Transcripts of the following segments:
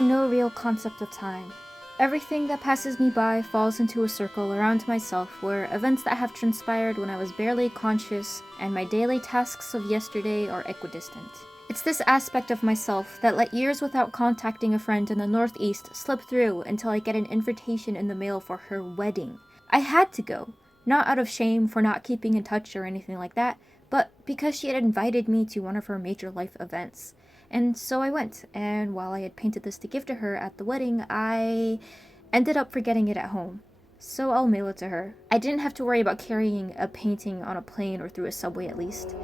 have no real concept of time. Everything that passes me by falls into a circle around myself where events that have transpired when I was barely conscious and my daily tasks of yesterday are equidistant. It's this aspect of myself that let years without contacting a friend in the Northeast slip through until I get an invitation in the mail for her wedding. I had to go, not out of shame for not keeping in touch or anything like that, but because she had invited me to one of her major life events. And so I went, and while I had painted this to give to her at the wedding, I ended up forgetting it at home. So I'll mail it to her. I didn't have to worry about carrying a painting on a plane or through a subway at least.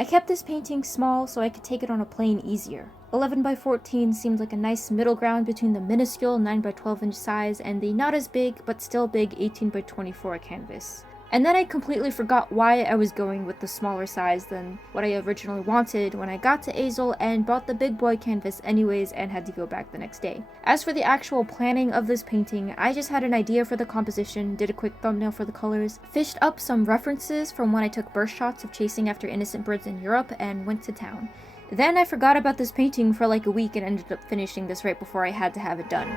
I kept this painting small so I could take it on a plane easier. 11 by 14 seemed like a nice middle ground between the minuscule 9 by 12 inch size and the not as big but still big 18 by 24 canvas. And then I completely forgot why I was going with the smaller size than what I originally wanted when I got to Azel and bought the big boy canvas anyways and had to go back the next day. As for the actual planning of this painting, I just had an idea for the composition, did a quick thumbnail for the colors, fished up some references from when I took burst shots of chasing after innocent birds in Europe, and went to town. Then I forgot about this painting for like a week and ended up finishing this right before I had to have it done.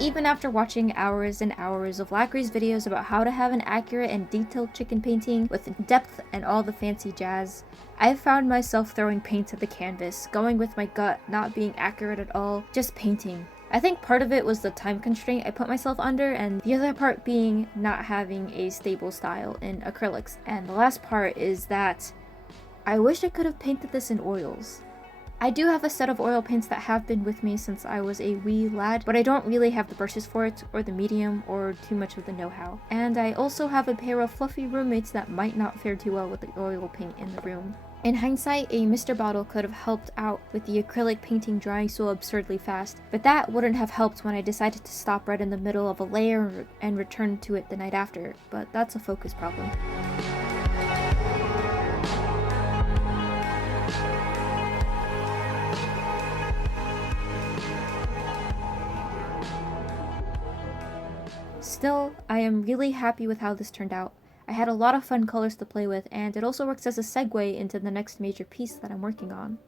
Even after watching hours and hours of Lackery's videos about how to have an accurate and detailed chicken painting with depth and all the fancy jazz, I found myself throwing paint at the canvas, going with my gut, not being accurate at all, just painting. I think part of it was the time constraint I put myself under, and the other part being not having a stable style in acrylics. And the last part is that I wish I could have painted this in oils. I do have a set of oil paints that have been with me since I was a wee lad, but I don't really have the brushes for it, or the medium, or too much of the know-how. And I also have a pair of fluffy roommates that might not fare too well with the oil paint in the room. In hindsight, a Mr. Bottle could have helped out with the acrylic painting drying so absurdly fast, but that wouldn't have helped when I decided to stop right in the middle of a layer and return to it the night after, but that's a focus problem. Still, I am really happy with how this turned out. I had a lot of fun colors to play with, and it also works as a segue into the next major piece that I'm working on.